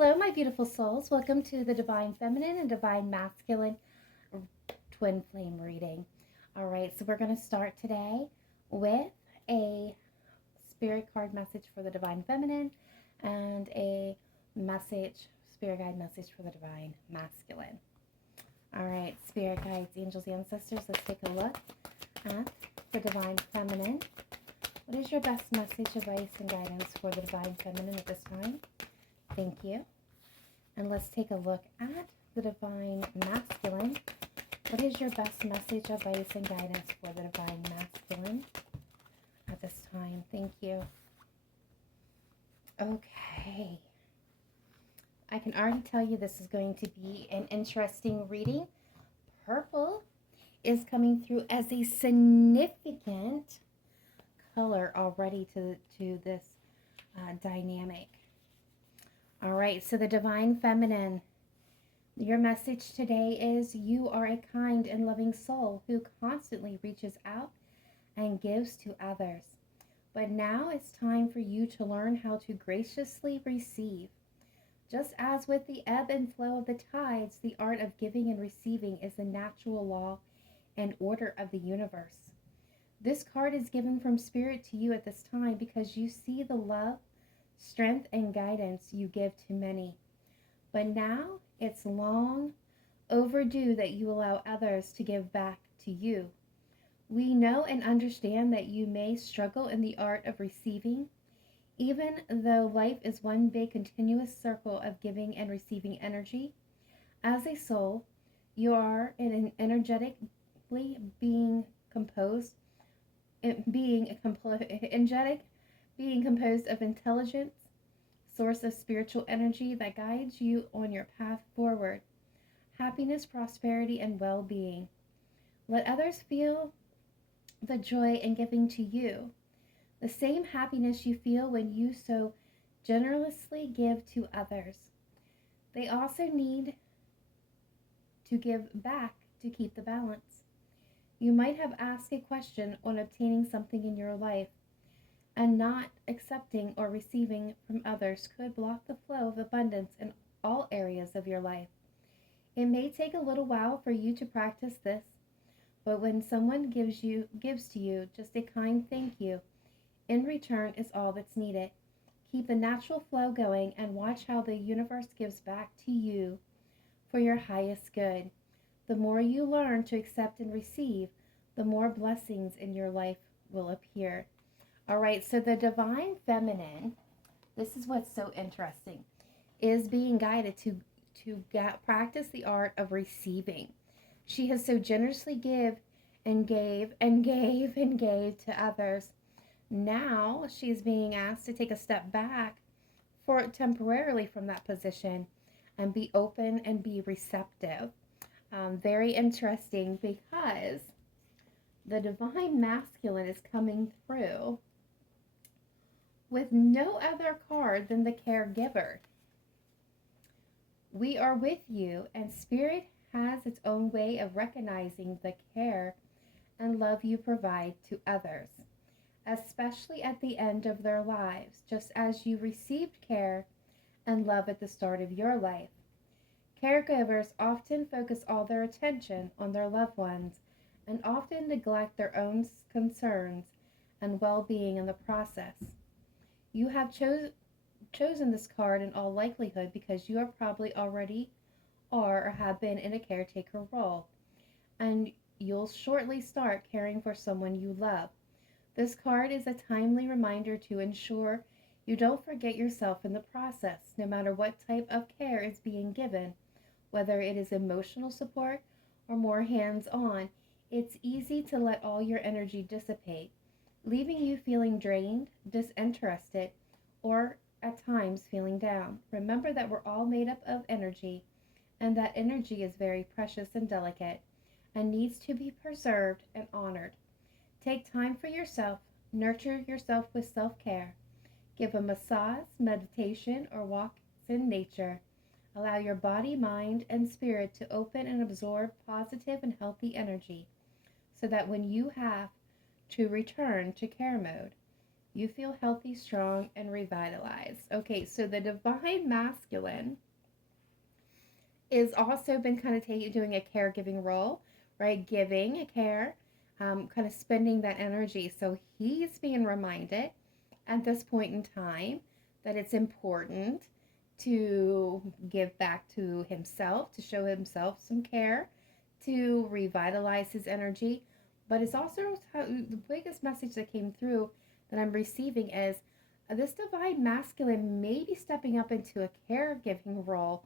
Hello, my beautiful souls. Welcome to the Divine Feminine and Divine Masculine Twin Flame reading. All right, so we're going to start today with a spirit card message for the Divine Feminine and a spirit guide message for the Divine Masculine. All right, spirit guides, angels, ancestors, let's take a look at the Divine Feminine. What is your best message, advice, and guidance for the Divine Feminine at this time? Thank you. And let's take a look at the Divine Masculine. What is your best message, advice, and guidance for the Divine Masculine at this time? Thank you. Okay. I can already tell you this is going to be an interesting reading. Purple is coming through as a significant color already to this dynamic. All right, so the Divine Feminine, your message today is you are a kind and loving soul who constantly reaches out and gives to others. But now it's time for you to learn how to graciously receive. Just as with the ebb and flow of the tides, the art of giving and receiving is the natural law and order of the universe. This card is given from Spirit to you at this time because you see the love, strength, and guidance you give to many. But now it's long overdue that you allow others to give back to you. We know and understand that you may struggle in the art of receiving, even though life is one big continuous circle of giving and receiving energy. As a soul, you are an energetically being composed of intelligence, source of spiritual energy that guides you on your path forward, happiness, prosperity, and well-being. Let others feel the joy in giving to you, the same happiness you feel when you so generously give to others. They also need to give back to keep the balance. You might have asked a question on obtaining something in your life, and not accepting or receiving from others could block the flow of abundance in all areas of your life. It may take a little while for you to practice this, but when someone gives to you just a kind thank you in return is all that's needed. Keep the natural flow going and watch how the universe gives back to you for your highest good. The more you learn to accept and receive, the more blessings in your life will appear. All right, so the Divine Feminine, this is what's so interesting, is being guided to practice the art of receiving. She has so generously gave to others. Now she's being asked to take a step back for temporarily from that position and be open and be receptive. Very interesting because the Divine Masculine is coming through with no other card than the Caregiver. We are with you, and Spirit has its own way of recognizing the care and love you provide to others, especially at the end of their lives, just as you received care and love at the start of your life. Caregivers often focus all their attention on their loved ones and often neglect their own concerns and well-being in the process. You have chosen this card in all likelihood because you are probably already are or have been in a caretaker role, and you'll shortly start caring for someone you love. This card is a timely reminder to ensure you don't forget yourself in the process, no matter what type of care is being given, whether it is emotional support or more hands-on. It's easy to let all your energy dissipate, leaving you feeling drained, disinterested, or at times feeling down. Remember that we're all made up of energy, and that energy is very precious and delicate and needs to be preserved and honored. Take time for yourself, nurture yourself with self-care. Give a massage, meditation, or walks in nature. Allow your body, mind, and spirit to open and absorb positive and healthy energy so that when you have to return to care mode, You feel healthy, strong, and revitalized. Okay, so the divine masculine is also been kind of doing a caregiving role, right? Giving a care, kind of spending that energy. So he's being reminded at this point in time that it's important to give back to himself, to show himself some care, to revitalize his energy. But it's also the biggest message that came through that I'm receiving is this divine masculine may be stepping up into a caregiving role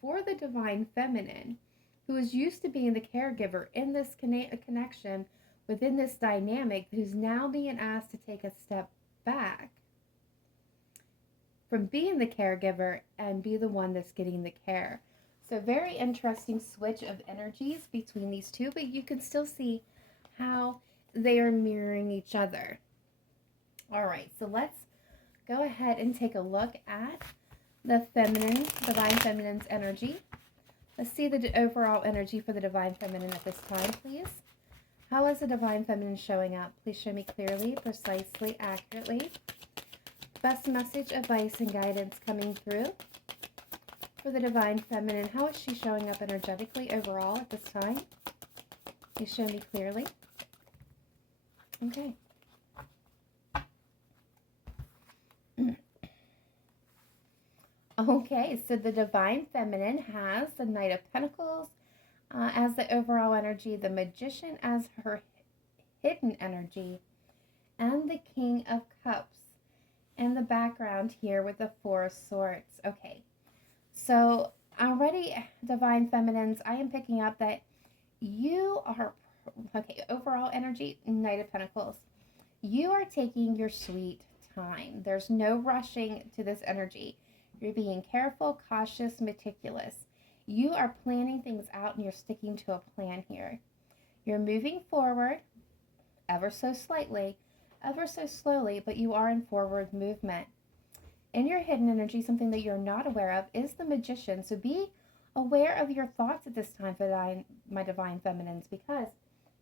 for the divine feminine, who is used to being the caregiver in this connection within this dynamic, who's now being asked to take a step back from being the caregiver and be the one that's getting the care. So very interesting switch of energies between these two, but you can still see how they are mirroring each other. All right, so let's go ahead and take a look at the feminine, divine feminine's energy. Let's see the overall energy for the divine feminine at this time, please. How is the divine feminine showing up? Please show me clearly, precisely, accurately. Best message, advice, and guidance coming through for the divine feminine. How is she showing up energetically overall at this time? Please show me clearly. Okay. Okay, so the divine feminine has the Knight of Pentacles as the overall energy, the Magician as her hidden energy, and the King of Cups in the background here with the Four of Swords. Okay, so already, divine feminines, I am picking up that you are, okay, overall energy, Knight of Pentacles. You are taking your sweet time. There's no rushing to this energy. You're being careful, cautious, meticulous. You are planning things out and you're sticking to a plan here. You're moving forward ever so slightly, ever so slowly, but you are in forward movement. In your hidden energy, something that you're not aware of is the Magician. So be aware of your thoughts at this time, for my divine feminines, because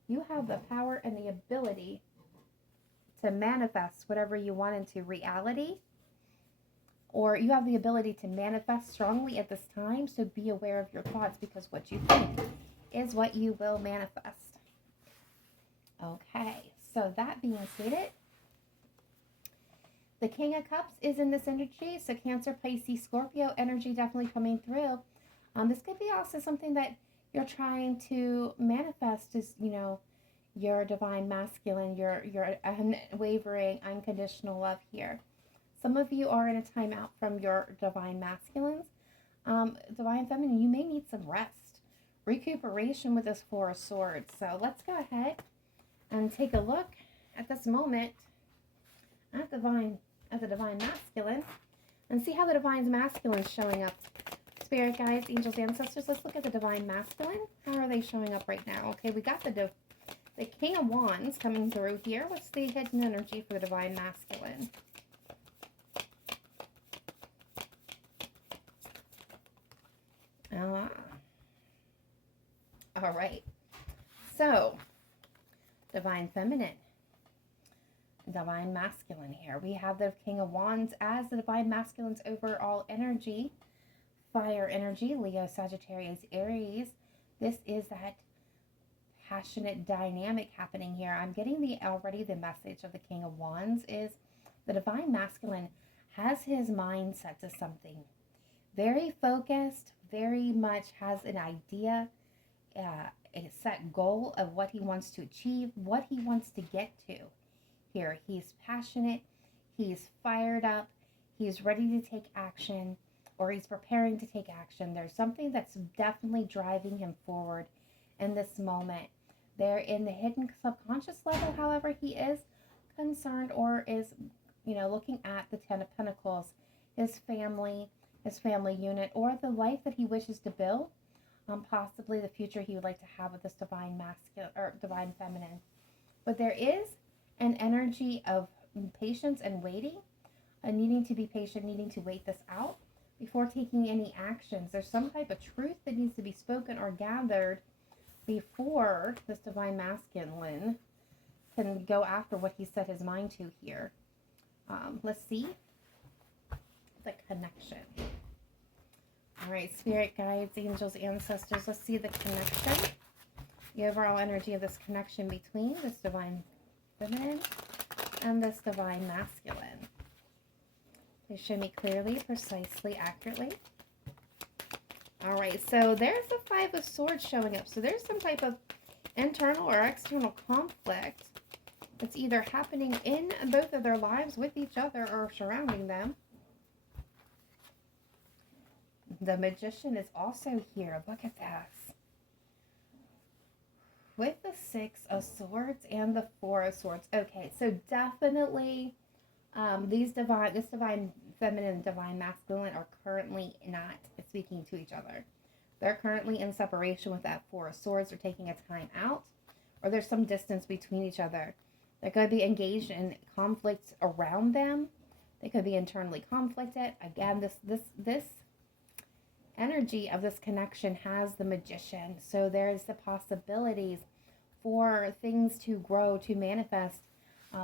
you have the power and the ability to manifest whatever you want into reality, or you have the ability to manifest strongly at this time. So be aware of your thoughts, because what you think is what you will manifest. Okay, so that being stated, the King of Cups is in this energy. So Cancer, Pisces, Scorpio energy definitely coming through. This could be also something that you're trying to manifest, is, you know, your divine masculine, your unwavering, unconditional love here. Some of you are in a timeout from your divine masculines. Divine feminine, you may need some rest, recuperation with this Four of Swords. So let's go ahead and take a look at this moment at the divine masculine and see how the divine masculine is showing up. Spirit guides, angels, ancestors, let's look at the divine masculine. How are they showing up right now? Okay, we got the King of Wands coming through here. What's the hidden energy for the divine masculine? All right. So, divine feminine, divine masculine here. We have the King of Wands as the divine masculine's overall energy. Fire energy, Leo, Sagittarius, Aries. This is that passionate dynamic happening here. I'm getting already the message of the King of Wands is the divine masculine has his mind set to something. Very focused, very much has an idea, a set goal of what he wants to achieve, what he wants to get to. Here, he's passionate, he's fired up, he's ready to take action, or he's preparing to take action. There's something that's definitely driving him forward in this moment. There in the hidden subconscious level, however, he is concerned or is, looking at the Ten of Pentacles, his family unit, or the life that he wishes to build, possibly the future he would like to have with this divine masculine or divine feminine. But there is an energy of patience and waiting, needing to be patient, needing to wait this out before taking any actions. There's some type of truth that needs to be spoken or gathered before this divine masculine can go after what he set his mind to here. Let's see the connection. All right, spirit guides, angels, ancestors. Let's see the connection. The overall energy of this connection between this divine feminine and this divine masculine. Please show me clearly, precisely, accurately. All right, so there's the Five of Swords showing up. So there's some type of internal or external conflict that's either happening in both of their lives with each other or surrounding them. The Magician is also here. Look at this. With the Six of Swords and the Four of Swords. Okay, so definitely this divine feminine and divine masculine are currently not speaking to each other. They're currently in separation with that Four of Swords. They're taking a time out, or there's some distance between each other. They're going to be engaged in conflicts around them. They could be internally conflicted. Again, this energy of this connection has the Magician. So there's the possibilities for things to grow, to manifest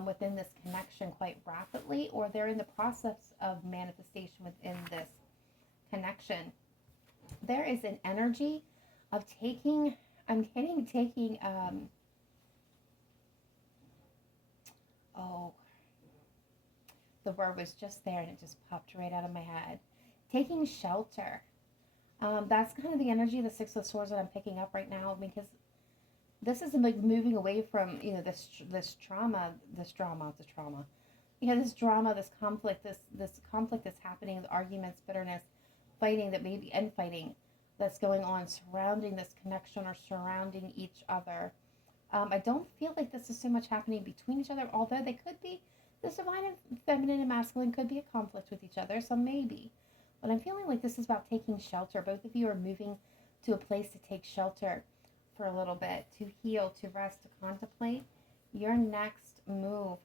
within this connection quite rapidly, or they're in the process of manifestation within this connection. There is an energy of taking, the word was just there and it just popped right out of my head. Taking shelter. That's kind of the energy of the Six of Swords that I'm picking up right now, because this is like moving away from, this drama, this conflict, this conflict that's happening, the arguments, bitterness, fighting that may be infighting that's going on surrounding this connection or surrounding each other. I don't feel like this is so much happening between each other, although they could be, this divine and feminine and masculine could be a conflict with each other, so maybe. But I'm feeling like this is about taking shelter. Both of you are moving to a place to take shelter for a little bit, to heal, to rest, to contemplate your next move.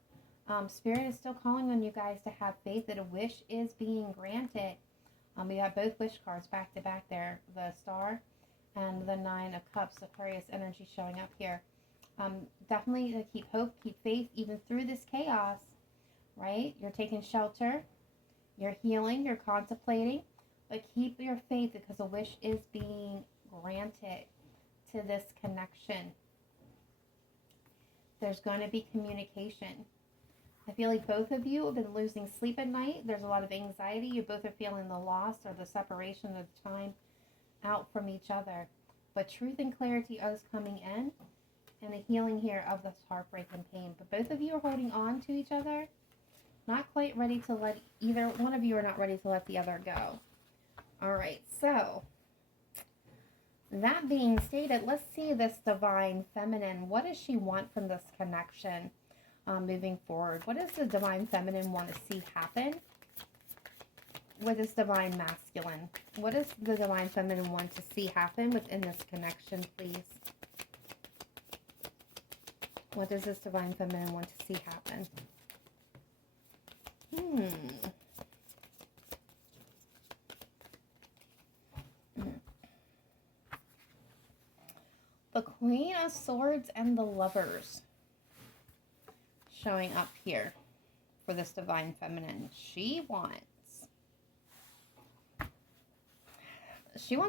Spirit is still calling on you guys to have faith that a wish is being granted. We have both wish cards back to back there, the Star and the Nine of Cups, Aquarius energy showing up here. Definitely keep hope, keep faith, even through this chaos, right? You're taking shelter, you're healing, you're contemplating, but keep your faith because a wish is being granted to this connection. There's going to be communication. I feel like both of you have been losing sleep at night. There's a lot of anxiety. You both are feeling the loss or the separation of time out from each other. But truth and clarity is coming in, and the healing here of this heartbreak and pain. But both of you are holding on to each other. Not quite ready to let either one of you are not ready to let the other go. All right, so that being stated, let's see this divine feminine. What does she want from this connection moving forward? What does the divine feminine want to see happen with this divine masculine? What does the divine feminine want to see happen within this connection, please? What does this divine feminine want to see happen? The Queen of Swords and the Lovers showing up here for this divine feminine. She wants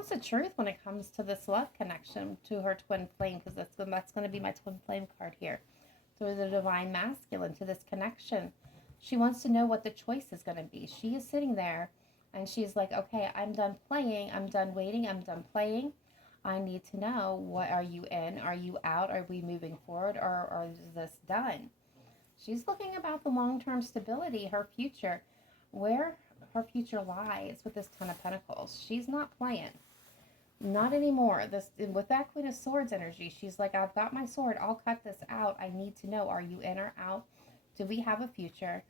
the truth when it comes to this love connection to her twin flame, because that's going to be my twin flame card here. So the divine masculine to this connection. She wants to know what the choice is going to be. She is sitting there and she's like, okay, I'm done playing. I'm done waiting. I'm done playing. I need to know, what are you in? Are you out? Are we moving forward, or is this done? She's looking about the long-term stability, her future, where her future lies with this Ten of Pentacles. She's not playing. Not anymore. With that Queen of Swords energy, she's like, I've got my sword. I'll cut this out. I need to know, are you in or out? Do we have a future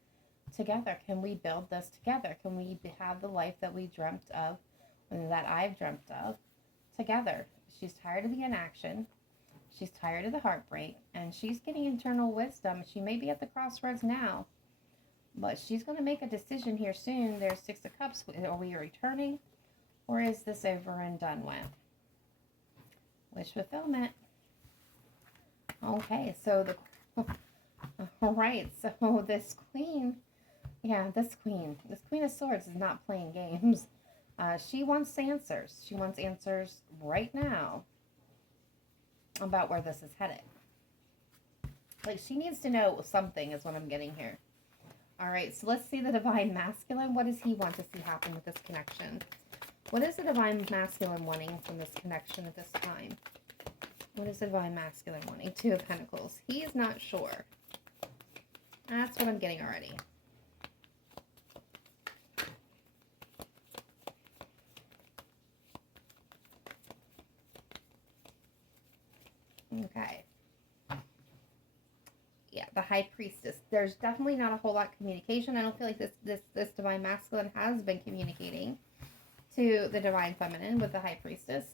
together? Can we build this together? Can we have the life that we dreamt of, and that I've dreamt of, together? She's tired of the inaction. She's tired of the heartbreak, and she's getting internal wisdom. She may be at the crossroads now, but she's going to make a decision here soon. There's Six of Cups. Are we returning, or is this over and done with? Wish fulfillment. Okay, so all right, so this Queen Yeah, this Queen of Swords is not playing games. She wants answers. She wants answers right now about where this is headed. Like, she needs to know something is what I'm getting here. All right, so let's see the Divine Masculine. What does he want to see happen with this connection? What is the Divine Masculine wanting from this connection at this time? What is the Divine Masculine wanting? Two of Pentacles. He is not sure. That's what I'm getting already. Okay. Yeah, the High Priestess. There's definitely not a whole lot of communication. I don't feel like this Divine Masculine has been communicating to the Divine Feminine with the High Priestess.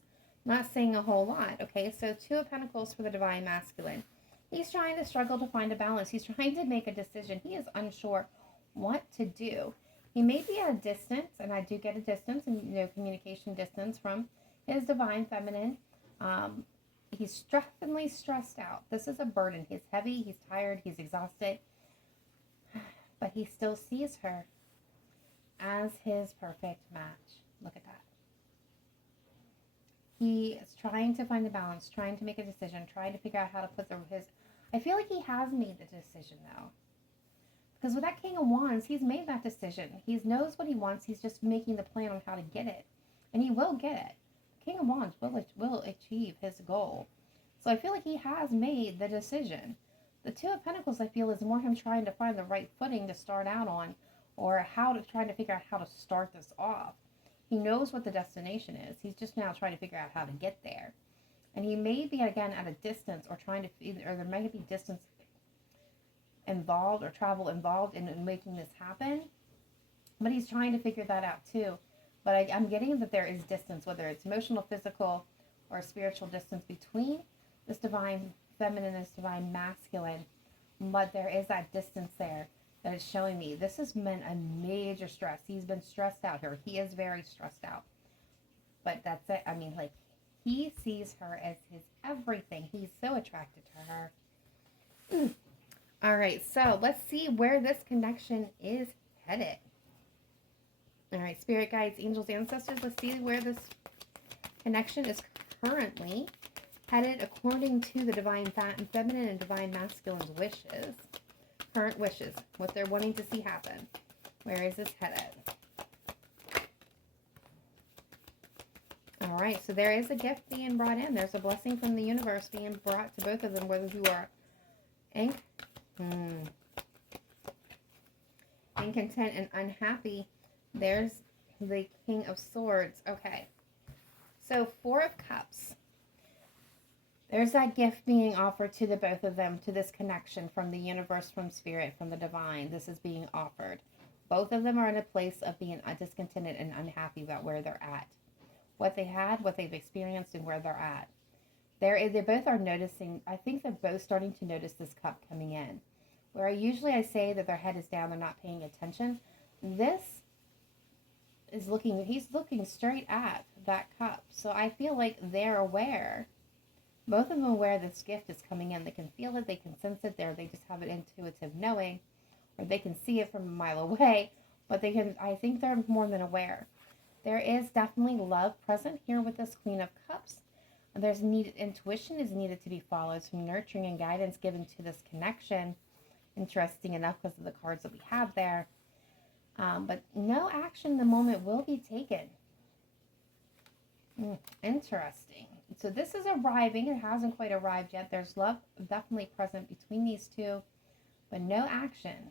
Not saying a whole lot. Okay, so Two of Pentacles for the Divine Masculine. He's trying to struggle to find a balance. He's trying to make a decision. He is unsure what to do. He may be at a distance, and I do get a distance, and communication distance from his Divine Feminine. He's definitely stressed out. This is a burden. He's heavy, he's tired, he's exhausted. But he still sees her as his perfect match. Look at that. He is trying to find the balance, trying to make a decision, trying to figure out how to put his... I feel like he has made the decision, though. Because with that King of Wands, he's made that decision. He knows what he wants. He's just making the plan on how to get it. And he will get it. King of Wands will achieve his goal. So I feel like he has made the decision. The Two of Pentacles, I feel, is more him trying to find the right footing to start out on, or trying to figure out how to start this off. He knows what the destination is. He's just now trying to figure out how to get there. And he may be, again, at a distance, or there may be distance involved or travel involved in making this happen. But he's trying to figure that out too. But I'm getting that there is distance, whether it's emotional, physical, or spiritual distance between this Divine Feminine and this Divine Masculine. But there is that distance there that is showing me. This has been a major stress. He's been stressed out here. He is very stressed out. But that's it. I mean, like, he sees her as his everything. He's so attracted to her. All right, so let's see where this connection is headed. All right, spirit guides, angels, ancestors, let's see where this connection is currently headed according to the Divine Feminine and Divine Masculine's wishes. Current wishes, what they're wanting to see happen. Where is this headed? All right, so there is a gift being brought in. There's a blessing from the universe being brought to both of them, whether you are incontent and unhappy. There's the King of Swords. Okay. So, Four of Cups. There's that gift being offered to the both of them, to this connection from the universe, from spirit, from the divine. This is being offered. Both of them are in a place of being discontented and unhappy about where they're at. What they had, what they've experienced, and where they're at. They both are noticing, I think they're both starting to notice this cup coming in. Where usually I say that their head is down, they're not paying attention. This is he's looking straight at that cup. So I feel like they're aware. Both of them are aware this gift is coming in. They can feel it, they can sense it there. They just have an intuitive knowing, or they can see it from a mile away. But I think they're more than aware. There is definitely love present here with this Queen of Cups. There's intuition is needed to be followed, some nurturing and guidance given to this connection. Interesting enough because of the cards that we have there. But no action in the moment will be taken. Interesting. So this is arriving. It hasn't quite arrived yet. There's love definitely present between these two, but no action.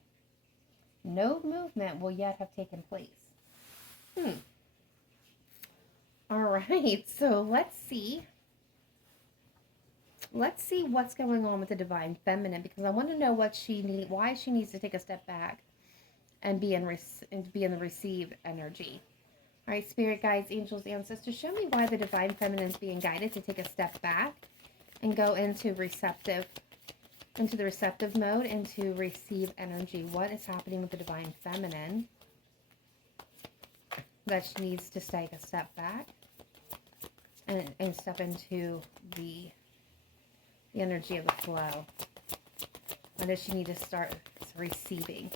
No movement will yet have taken place. All right, so let's see. Let's see what's going on with the Divine Feminine, because I want to know why she needs to take a step back and be in the receive energy. All right, spirit guides, angels, ancestors, show me why the Divine Feminine is being guided to take a step back and go into the receptive mode and to receive energy. What is happening with the Divine Feminine that she needs to take a step back and step into the energy of the flow? When does she need to start receiving?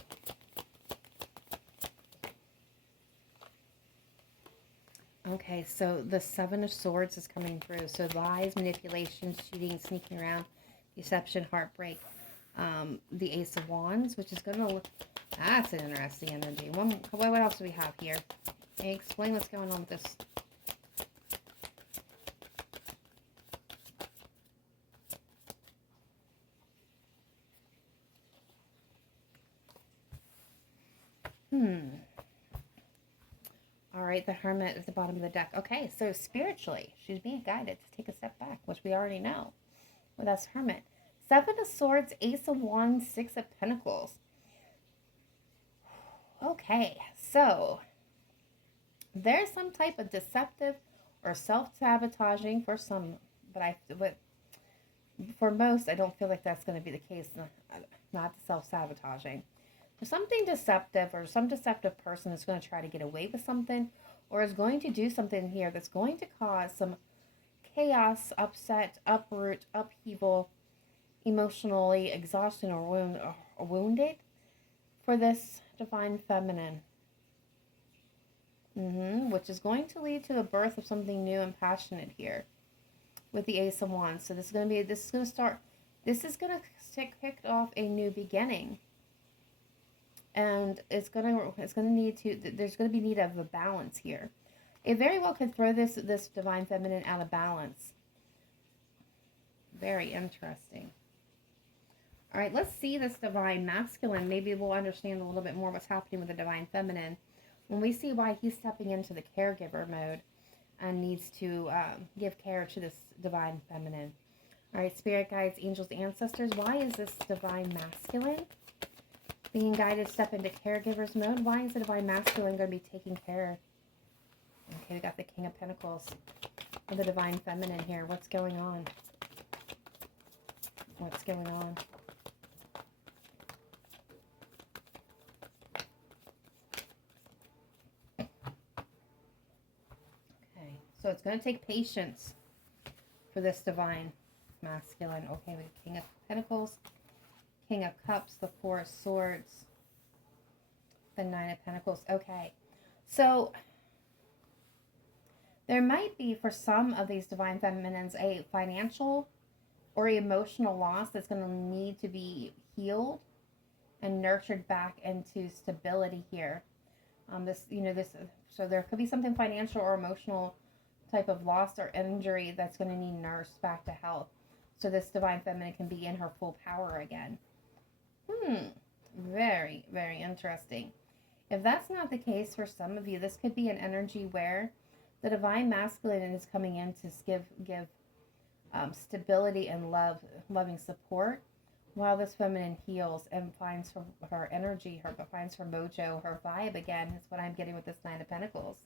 Okay, so the Seven of Swords is coming through. So lies, manipulation, cheating, sneaking around, deception, heartbreak. The Ace of Wands, which is going to look... That's an interesting energy. What else do we have here? Can you explain what's going on with this? All right, the Hermit at the bottom of the deck. Okay, so spiritually, she's being guided to take a step back, which we already know. Well, that's Hermit. Seven of Swords, Ace of Wands, Six of Pentacles. Okay, so there's some type of deceptive or self-sabotaging for some, but for most, I don't feel like that's going to be the case. Not the self-sabotaging. There's something deceptive, or some deceptive person is going to try to get away with something, or is going to do something here that's going to cause some chaos, upset, uproot, upheaval, emotionally exhaustion or wounded for this divine feminine. Which is going to lead to the birth of something new and passionate here with the Ace of Wands. So this is going to kick off a new beginning. And there's going to be need of a balance here. It very well could throw this divine feminine out of balance. Very interesting. All right, let's see this divine masculine. Maybe we'll understand a little bit more what's happening with the divine feminine when we see why he's stepping into the caregiver mode and needs to give care to this divine feminine. All right, spirit guides, angels, ancestors. Why is this divine masculine being guided to step into caregivers mode? Why is the divine masculine going to be taking care? Okay, we got the King of Pentacles and the divine feminine here. What's going on? What's going on? Okay, so it's going to take patience for this divine masculine. Okay, we have King of Pentacles, King of Cups, the Four of Swords, the Nine of Pentacles. Okay, so there might be, for some of these divine feminines, a financial or emotional loss that's going to need to be healed and nurtured back into stability here. So there could be something financial or emotional type of loss or injury that's going to need nursed back to health, so this divine feminine can be in her full power again. Very, very interesting. If that's not the case for some of you, this could be an energy where the divine masculine is coming in to give stability and loving support, while this feminine heals and finds her energy, finds her mojo, her vibe again. Is what I'm getting with this Nine of Pentacles.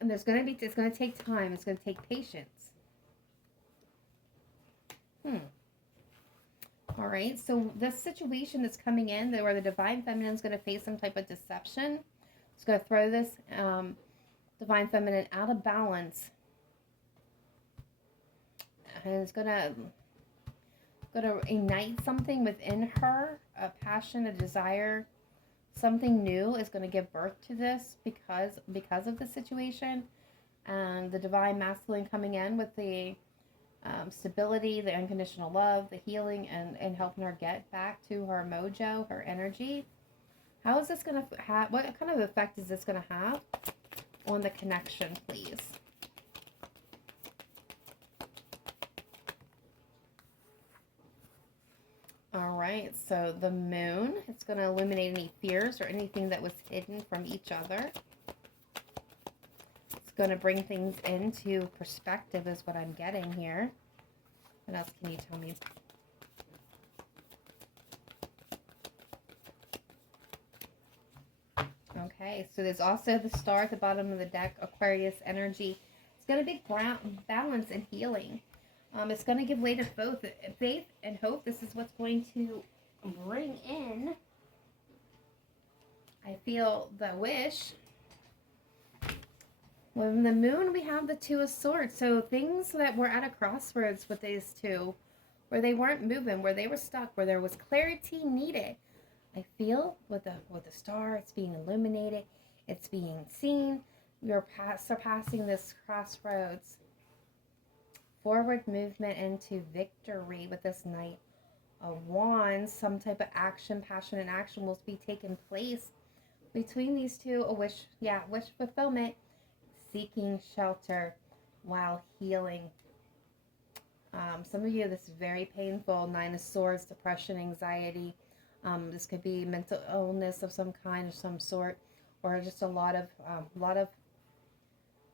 And it's going to take time. It's going to take patience. All right, so this situation that's coming in, where the divine feminine is going to face some type of deception, it's going to throw this divine feminine out of balance, and it's going to ignite something within her, a passion, a desire. Something new is going to give birth to this because of the situation, and the divine masculine coming in with the stability, the unconditional love, the healing, and helping her get back to her mojo, her energy. How is this going to have, what kind of effect is this going to have on the connection, please? All right, so the moon, it's going to eliminate any fears or anything that was hidden from each other. It's going to bring things into perspective is what I'm getting here. What else can you tell me? Okay, so there's also the star at the bottom of the deck, Aquarius energy. It's going to be balance and healing. It's going to give way to both faith and hope. This is what's going to bring in, I feel, the wish. When the moon, we have the Two of Swords. So things that were at a crossroads with these two, where they weren't moving, where they were stuck, where there was clarity needed. I feel with the star, it's being illuminated, it's being seen. You're surpassing this crossroads. Forward movement into victory with this Knight of Wands. Some type of action, passion, and action will be taking place between these two. A wish, wish fulfillment, seeking shelter while healing. Some of you, this is very painful. 9 of Swords, depression, anxiety. This could be mental illness of some kind or some sort, or just a lot of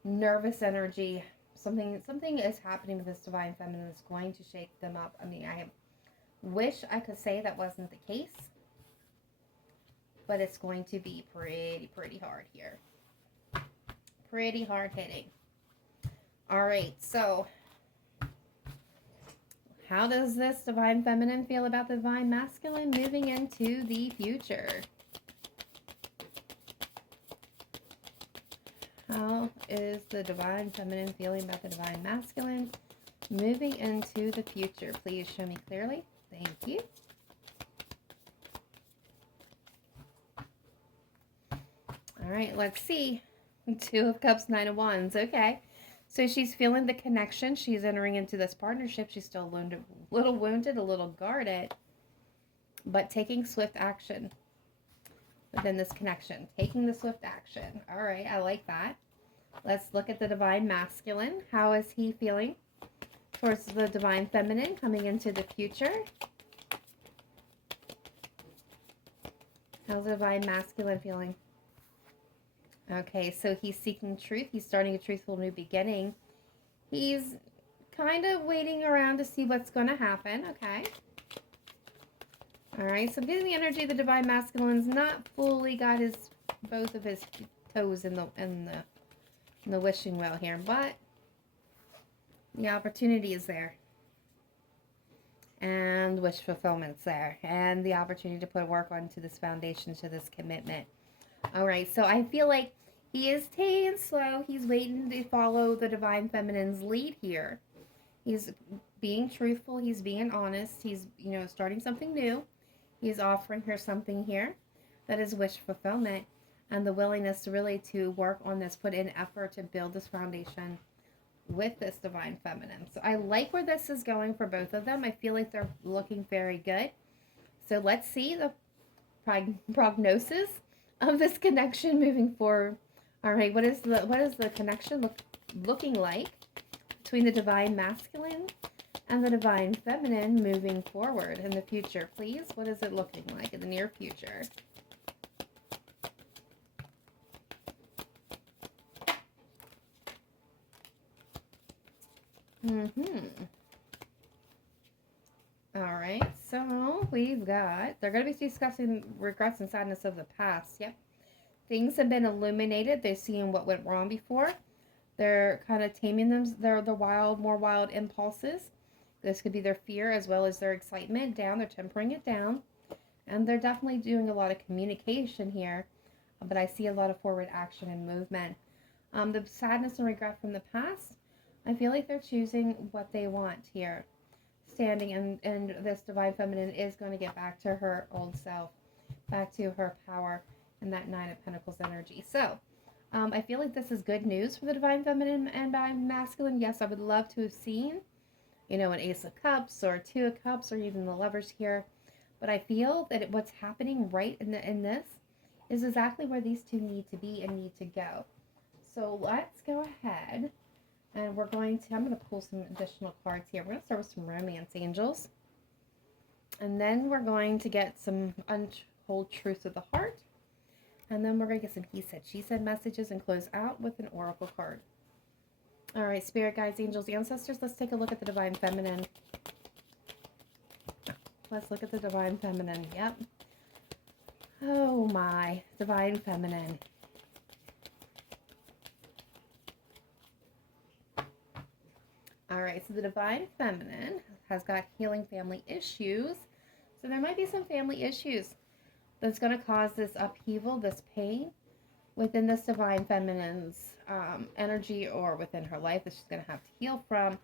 nervous energy. Something is happening with this divine feminine that's going to shake them up. I mean, I wish I could say that wasn't the case, but it's going to be pretty hard here. Pretty hard hitting. All right, so how does this divine feminine feel about the divine masculine moving into the future? How is the divine feminine feeling about the divine masculine moving into the future? Please show me clearly. Thank you. All right, let's see. 2 of Cups, 9 of Wands. Okay. So she's feeling the connection. She's entering into this partnership. She's still a little wounded, a little guarded, but taking swift action within this connection. Taking the swift action. All right, I like that. Let's look at the divine masculine. How is he feeling towards the divine feminine coming into the future? How's the divine masculine feeling? Okay, so he's seeking truth. He's starting a truthful new beginning. He's kind of waiting around to see what's going to happen. Okay. All right, so getting the energy of the divine masculine's not fully got both of his toes in the wishing well here, but the opportunity is there. And wish fulfillment's there. And the opportunity to put work onto this foundation, to this commitment. All right, so I feel like he is taking slow. He's waiting to follow the divine feminine's lead here. He's being truthful. He's being honest. He's, starting something new. He's offering her something here that is wish fulfillment and the willingness to work on this, put in effort to build this foundation with this divine feminine. So I like where this is going for both of them. I feel like they're looking very good. So let's see the prognosis of this connection moving forward. All right, what is the connection looking like between the divine masculine and the divine feminine moving forward in the future, please? What is it looking like in the near future? All right, so we've got, they're going to be discussing regrets and sadness of the past. Yep. Things have been illuminated. They're seeing what went wrong before. They're kind of taming them, the more wild impulses. This could be their fear as well as their excitement down. They're tempering it down. And they're definitely doing a lot of communication here. But I see a lot of forward action and movement. The sadness and regret from the past, I feel like they're choosing what they want here. Standing, and this divine feminine is going to get back to her old self, back to her power and that 9 of Pentacles energy. So I feel like this is good news for the divine feminine and divine masculine. Yes, I would love to have seen, an Ace of Cups or 2 of Cups or even the Lovers here. But I feel that what's happening right in this is exactly where these two need to be and need to go. So let's go ahead. And I'm going to pull some additional cards here. We're going to start with some romance angels. And then we're going to get some untold truths of the heart. And then we're going to get some he said, she said messages and close out with an oracle card. All right, spirit guides, angels, ancestors, let's take a look at the divine feminine. Let's look at the divine feminine. Yep. Oh my, divine feminine. All right, so the divine feminine has got healing family issues. So there might be some family issues that's going to cause this upheaval, this pain within this divine feminine's energy or within her life that she's going to have to heal from.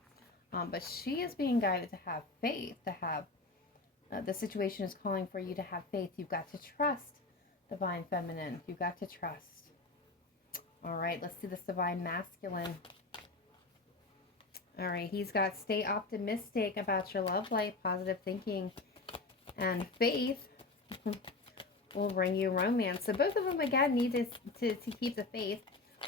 But she is being guided to have faith, to have, the situation is calling for you to have faith. You've got to trust divine feminine. You've got to trust. All right, let's see this divine masculine. All right, he's got stay optimistic about your love life, positive thinking, and faith will bring you romance. So both of them, again, need to keep the faith.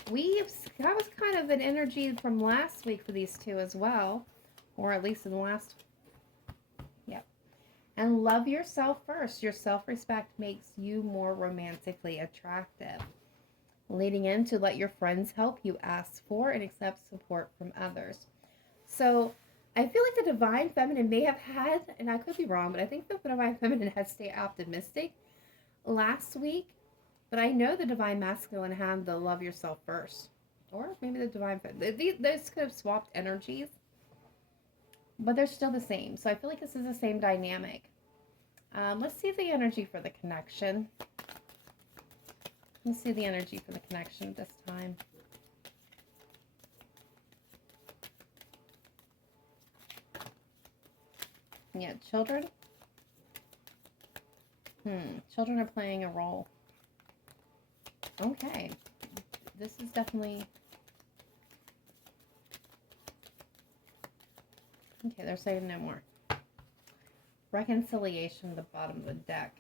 That was kind of an energy from last week for these two as well, or at least in the last, yep. And love yourself first. Your self-respect makes you more romantically attractive. Leading in to let your friends help you, ask for and accept support from others. So I feel like the divine feminine may have had, and I could be wrong, but I think the divine feminine had stay optimistic last week. But I know the divine masculine had the love yourself first. Or maybe the divine feminine. Those could have swapped energies. But they're still the same. So I feel like this is the same dynamic. Let's see the energy for the connection. Let's see the energy for the connection this time. Yeah, children. Children are playing a role. Okay. This is definitely... Okay, they're saying no more. Reconciliation at the bottom of the deck.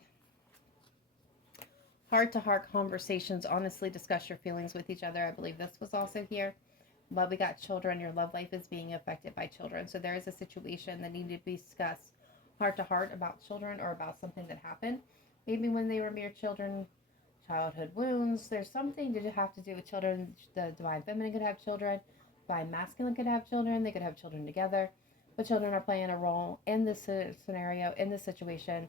Heart-to-heart conversations. Honestly discuss your feelings with each other. I believe this was also here. But we got children. Your love life is being affected by children. So there is a situation that needed to be discussed heart-to-heart about children or about something that happened. Maybe when they were mere children, childhood wounds. There's something to have to do with children. The divine feminine could have children. Divine masculine could have children. They could have children together. But children are playing a role in this scenario, in this situation.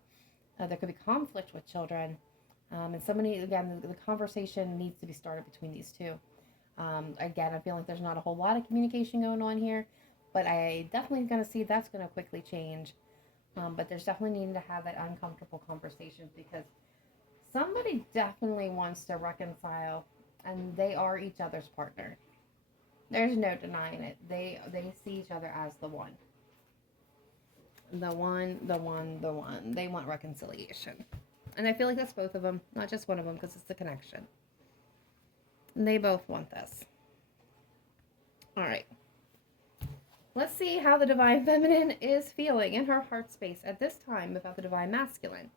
There could be conflict with children. And somebody, again, the conversation needs to be started between these two. Again, I feel like there's not a whole lot of communication going on here. But I definitely going to see that's going to quickly change. But there's definitely needing to have that uncomfortable conversation because somebody definitely wants to reconcile and they are each other's partner. There's no denying it. They see each other as the one. The one. They want reconciliation. And I feel like that's both of them, not just one of them because it's the connection. And they both want this. All right. Let's see how the divine feminine is feeling in her heart space at this time about the divine masculine.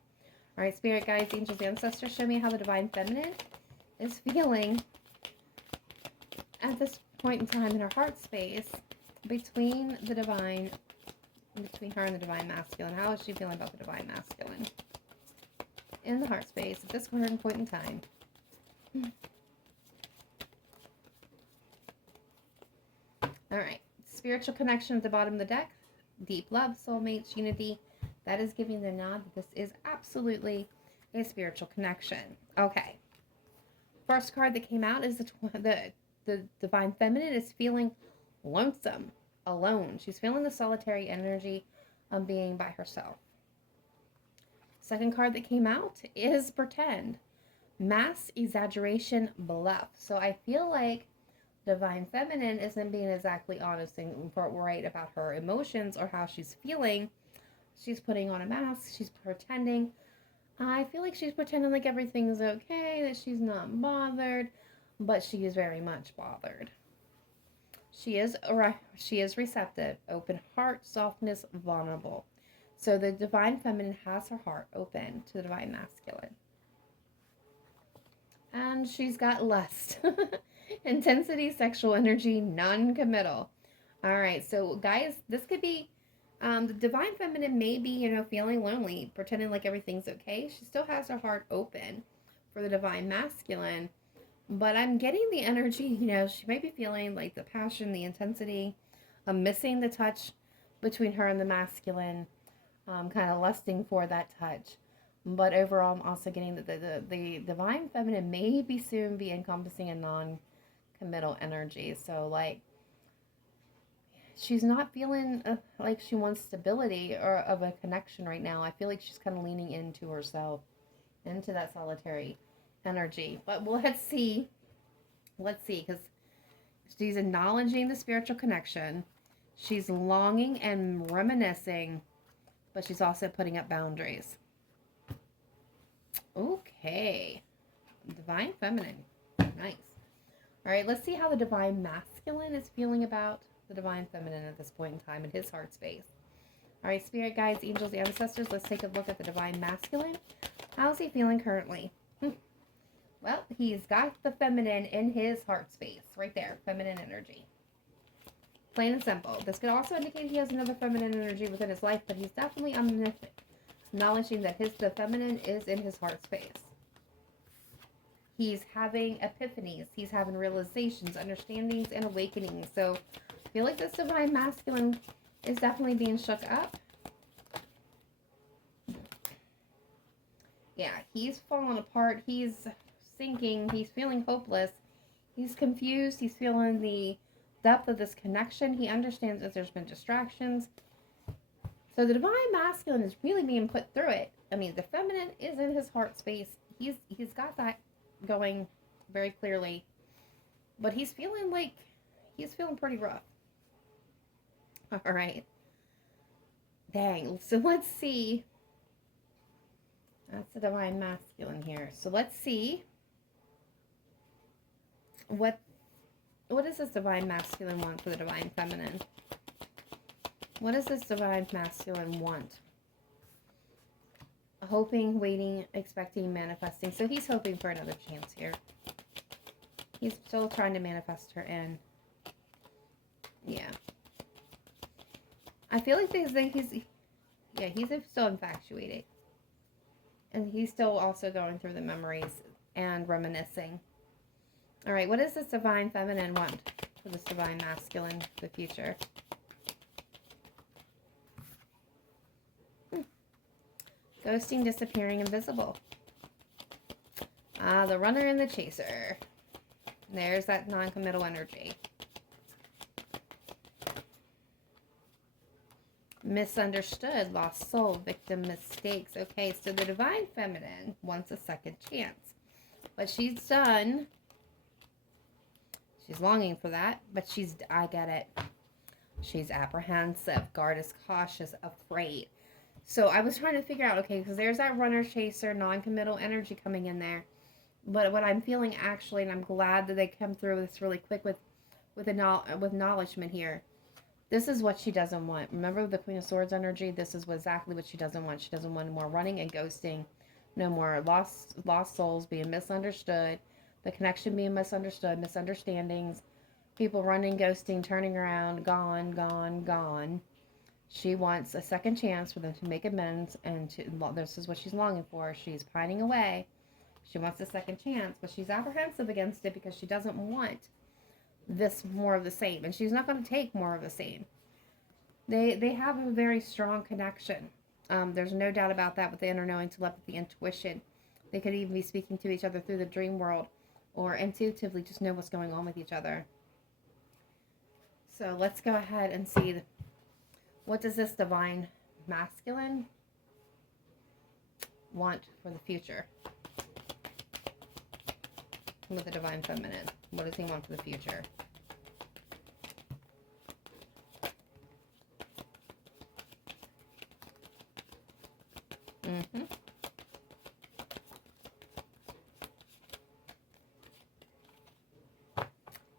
All right, spirit guides, angels, ancestors, show me how the divine feminine is feeling at this point in time in her heart space between her and the divine masculine. How is she feeling about the divine masculine in the heart space at this current point in time? All right. Spiritual connection at the bottom of the deck. Deep love, soulmates, unity. That is giving the nod that this is absolutely a spiritual connection. Okay. First card that came out is the divine feminine is feeling lonesome, alone. She's feeling the solitary energy of being by herself. Second card that came out is pretend. Mass exaggeration bluff. So I feel like divine feminine isn't being exactly honest and right about her emotions or how she's feeling. She's putting on a mask. She's pretending. I feel like she's pretending like everything's okay, that she's not bothered, but she is very much bothered. She is receptive, open heart, softness, vulnerable. So the divine feminine has her heart open to the divine masculine. And she's got lust. Intensity, sexual energy, non-committal. All right, so guys, this could be the divine feminine may be, feeling lonely, pretending like everything's okay. She still has her heart open for the divine masculine, but I'm getting the energy, she may be feeling like the passion, the intensity, missing the touch between her and the masculine, kind of lusting for that touch. But overall, I'm also getting that the divine feminine may be soon be encompassing a non-committal energy. So, like, she's not feeling like she wants stability or of a connection right now. I feel like she's kind of leaning into herself, into that solitary energy. But let's see, because she's acknowledging the spiritual connection. She's longing and reminiscing, but she's also putting up boundaries. Okay. Divine feminine. Nice. All right, let's see how the divine masculine is feeling about the divine feminine at this point in time in his heart space. All right, spirit guides, angels, ancestors, let's take a look at the divine masculine. How's he feeling currently? Well, he's got the feminine in his heart space, right there, feminine energy. Plain and simple. This could also indicate he has another feminine energy within his life, but he's definitely acknowledging that the feminine is in his heart space. He's having epiphanies. He's having realizations, understandings, and awakenings. So I feel like this divine masculine is definitely being shook up. Yeah, he's falling apart. He's sinking. He's feeling hopeless. He's confused. He's feeling the depth of this connection. He understands that there's been distractions. So the divine masculine is really being put through it. I mean, the feminine is in his heart space. He's got that going very clearly. But he's feeling pretty rough. All right. Dang. So let's see. That's the divine masculine here. So let's see what does this divine masculine want for the divine feminine? What does this divine masculine want? Hoping, waiting, expecting, manifesting. So he's hoping for another chance here. He's still trying to manifest her in. Yeah. I feel like he's still infatuated. And he's still also going through the memories and reminiscing. All right, what does this divine feminine want for this divine masculine for the future? Ghosting, disappearing, invisible. The runner and the chaser. There's that non-committal energy. Misunderstood, lost soul, victim, mistakes. Okay, so the divine feminine wants a second chance. But she's done. She's longing for that, but I get it. She's apprehensive, guard is cautious, afraid. So I was trying to figure out, okay, because there's that runner, chaser, non-committal energy coming in there. But what I'm feeling actually, and I'm glad that they come through this really quick with acknowledgement here. This is what she doesn't want. Remember the Queen of Swords energy? This is exactly what she doesn't want. She doesn't want more running and ghosting. No more lost souls being misunderstood. The connection being misunderstood. Misunderstandings. People running, ghosting, turning around. Gone, gone, gone. She wants a second chance for them to make amends. And this is what she's longing for. She's pining away. She wants a second chance. But she's apprehensive against it because she doesn't want this more of the same, and she's not going to take more of the same. They have a very strong connection. There's no doubt about that with the inner knowing, telepathy, intuition. They could even be speaking to each other through the dream world, or intuitively just know what's going on with each other. So let's go ahead and see what does this divine masculine want for the future with the divine feminine. What does he want for the future?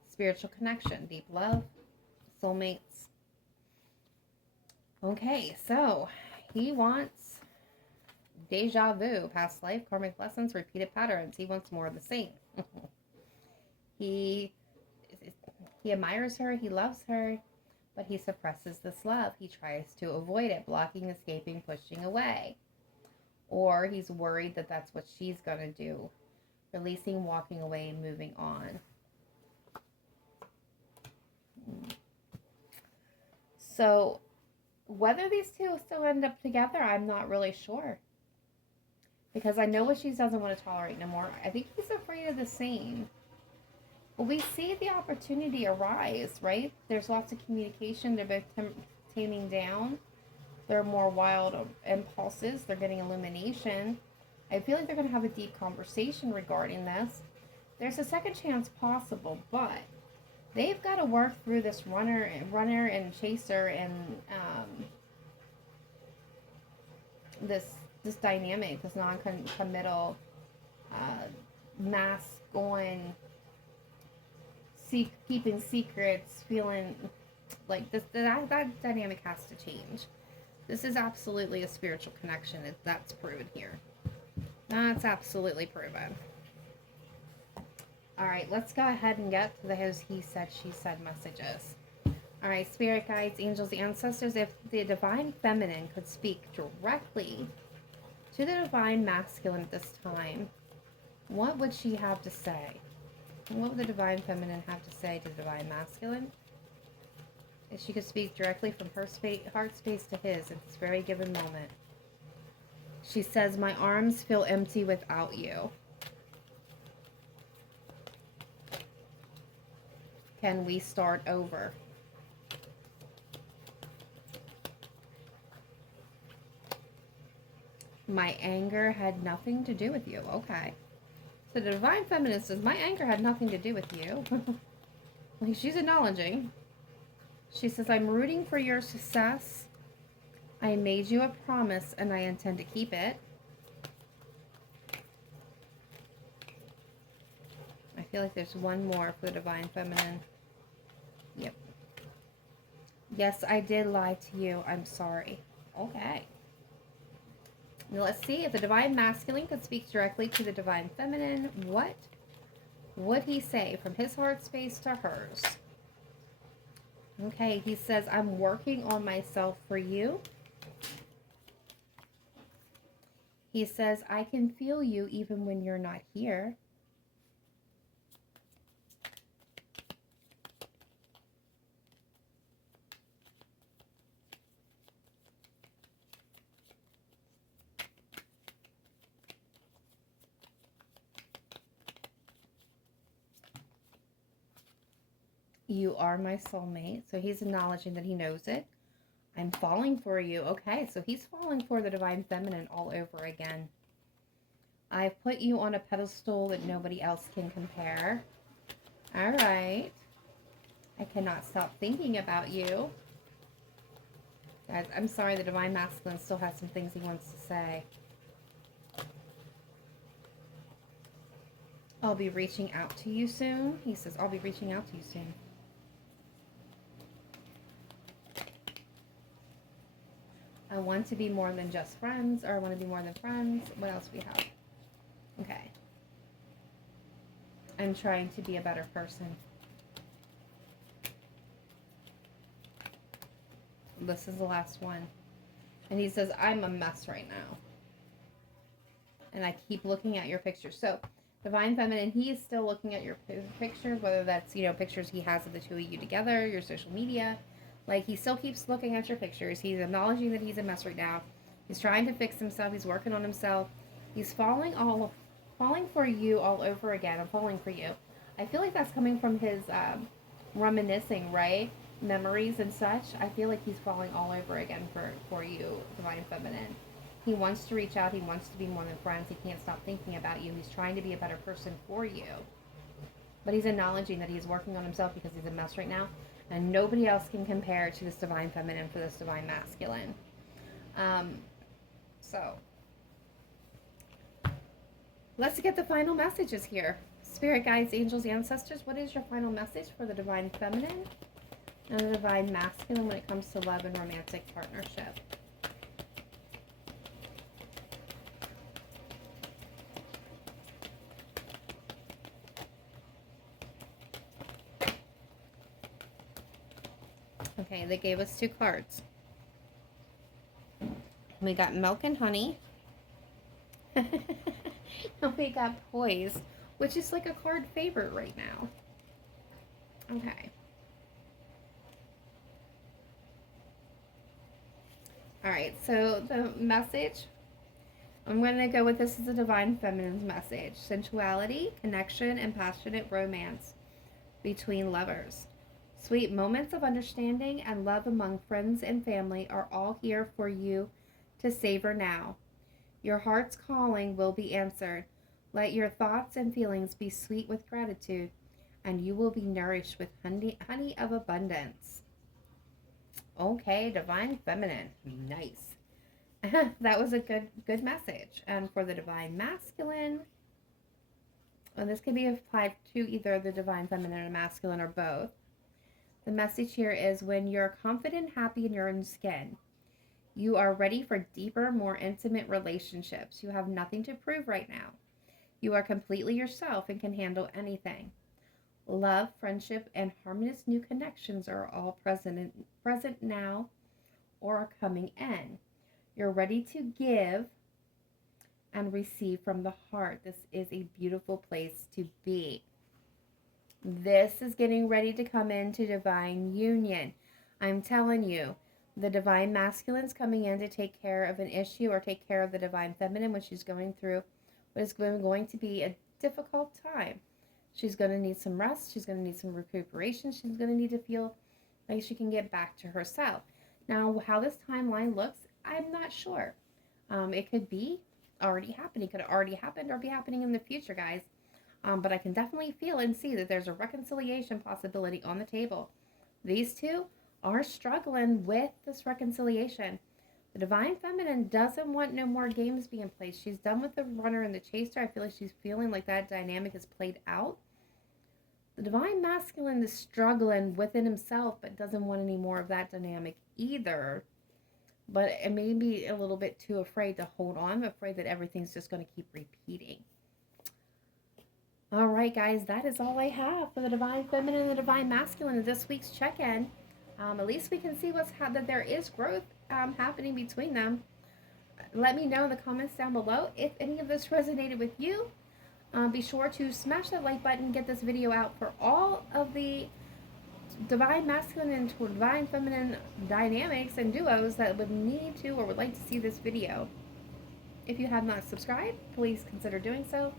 Spiritual connection, deep love, soulmates. Okay, so he wants deja vu, past life, karmic lessons, repeated patterns. He wants more of the same. He admires her, he loves her, but he suppresses this love. He tries to avoid it, blocking, escaping, pushing away. Or he's worried that that's what she's going to do. Releasing, walking away, moving on. So, whether these two still end up together, I'm not really sure. Because I know what she doesn't want to tolerate no more. I think he's afraid of the same. But we see the opportunity arise, right? There's lots of communication. They're both taming down. There are more wild impulses. They're getting illumination. I feel like they're going to have a deep conversation regarding this. There's a second chance possible, but they've got to work through this runner and chaser and this dynamic, this non-committal, mask on keeping secrets, feeling like that dynamic has to change. This is absolutely a spiritual connection. That's proven here. That's absolutely proven. All right, let's go ahead and get to those he said, she said messages. All right, spirit guides, angels, ancestors, if the divine feminine could speak directly to the divine masculine at this time, what would she have to say? What would the divine feminine have to say to the divine masculine? If she could speak directly from her heart space to his at this very given moment. She says, my arms feel empty without you. Can we start over? My anger had nothing to do with you. Okay. So the divine feminine says, my anger had nothing to do with you. Like she's acknowledging. She says, I'm rooting for your success. I made you a promise and I intend to keep it. I feel like there's one more for the divine feminine. Yep. Yes, I did lie to you. I'm sorry. Okay. Now let's see if the divine masculine could speak directly to the divine feminine. What would he say from his heart space to hers? Okay, he says, I'm working on myself for you. He says, I can feel you even when you're not here. You are my soulmate. So he's acknowledging that he knows it. I'm falling for you. Okay, so he's falling for the divine feminine all over again. I've put you on a pedestal that nobody else can compare. All right. I cannot stop thinking about you. Guys, I'm sorry, the divine masculine still has some things he wants to say. I'll be reaching out to you soon. He says, I'll be reaching out to you soon. I want to be more than just friends, or I want to be more than friends. What else do we have? Okay. I'm trying to be a better person. This is the last one. And he says, I'm a mess right now. And I keep looking at your pictures. So, divine feminine, he is still looking at your pictures, whether that's, you know, pictures he has of the two of you together, your social media. Like, he still keeps looking at your pictures. He's acknowledging that he's a mess right now. He's trying to fix himself. He's working on himself. He's falling for you all over again. I'm falling for you. I feel like that's coming from his reminiscing, right? Memories and such. I feel like he's falling all over again for you, divine feminine. He wants to reach out. He wants to be more than friends. He can't stop thinking about you. He's trying to be a better person for you. But he's acknowledging that he's working on himself because he's a mess right now. And nobody else can compare to this divine feminine for this divine masculine. So, let's get the final messages here. Spirit guides, angels, ancestors, what is your final message for the divine feminine and the divine masculine when it comes to love and romantic partnership? Okay, they gave us two cards. We got milk and honey. And we got poise, which is like a card favorite right now. Okay. All right, so the message, I'm going to go with this as a divine feminine's message. Sensuality, connection, and passionate romance between lovers. Sweet moments of understanding and love among friends and family are all here for you to savor now. Your heart's calling will be answered. Let your thoughts and feelings be sweet with gratitude, and you will be nourished with honey of abundance. Okay, divine feminine. Nice. That was a good message. And for the divine masculine, And this can be applied to either the divine feminine or masculine or both. The message here is when you're confident, happy in your own skin, you are ready for deeper, more intimate relationships. You have nothing to prove right now. You are completely yourself and can handle anything. Love, friendship, and harmonious new connections are all present now or are coming in. You're ready to give and receive from the heart. This is a beautiful place to be. This is getting ready to come into divine union. I'm telling you, the divine masculine's coming in to take care of an issue or take care of the divine feminine when she's going through what is going to be a difficult time. She's going to need some rest. She's going to need some recuperation. She's going to need to feel like she can get back to herself. Now, how this timeline looks, I'm not sure. It could be already happening. It could have already happened or be happening in the future, guys. But I can definitely feel and see that there's a reconciliation possibility on the table. These two are struggling with this reconciliation. The divine feminine doesn't want no more games being played. She's done with the runner and the chaser. I feel like she's feeling like that dynamic is played out. The divine masculine is struggling within himself, but doesn't want any more of that dynamic either. But it may be a little bit too afraid to hold on, afraid that everything's just going to keep repeating. All right, guys, that is all I have for the divine feminine and the divine masculine in this week's check-in. At least we can see that there is growth happening between them. Let me know in the comments down below if any of this resonated with you. Be sure to smash that like button and get this video out for all of the divine masculine and divine feminine dynamics and duos that would need to or would like to see this video. If you have not subscribed, please consider doing so.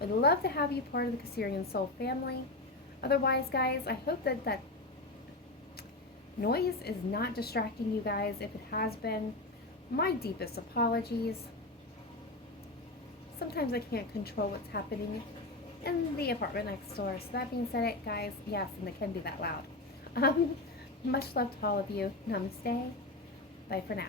I'd love to have you part of the Cancerian Soul family. Otherwise, guys, I hope that noise is not distracting you guys. If it has been, my deepest apologies. Sometimes I can't control what's happening in the apartment next door. So that being said, guys, yes, and it can be that loud. Much love to all of you. Namaste. Bye for now.